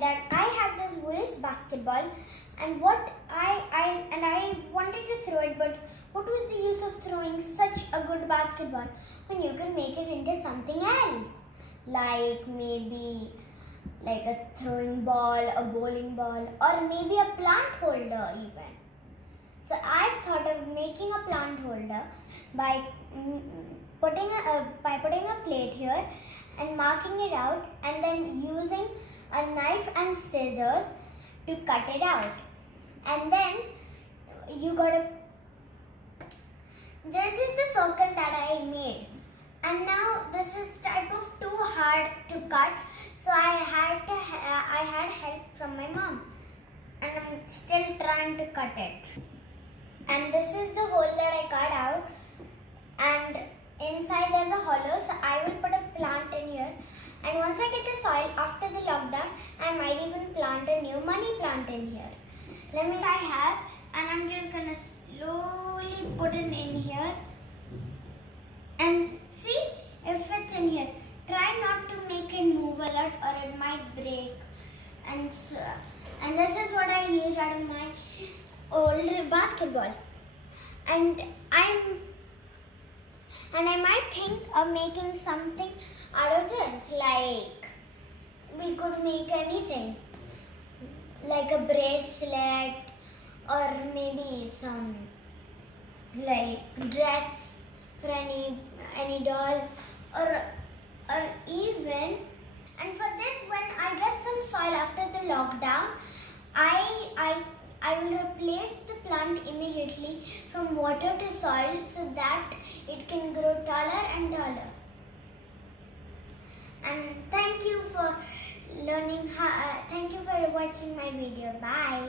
that I had this waste basketball and I wanted to throw it, but what was the use of throwing such a good basketball when you can make it into something else? Like maybe like a throwing ball, a bowling ball, or maybe a plant holder even. So I've thought of making a plant holder by putting a plate here and marking it out, and then using a knife and scissors to cut it out. And then you gotta. This is the circle that I made, and now this is type of too hard to cut, so I had help from my mom, and I'm still trying to cut it. And this is the hole that I cut out, and inside there's a hollow, so I will put a plant in here. And once I get the soil after the lockdown, I might even plant a new money plant in here. Let me I have, and I'm just gonna slowly put it in here. And see, it fits in here. Try not to make it move a lot or it might break. And this is what I used out of my old basketball. And I might think of making something out of this, like we could make anything, like a bracelet, or maybe some like dress for any doll, or even. And for this, when I get some soil after the lockdown, I will replace the plant immediately from water to soil so that it can grow taller and taller. And thank you for watching my video. Bye.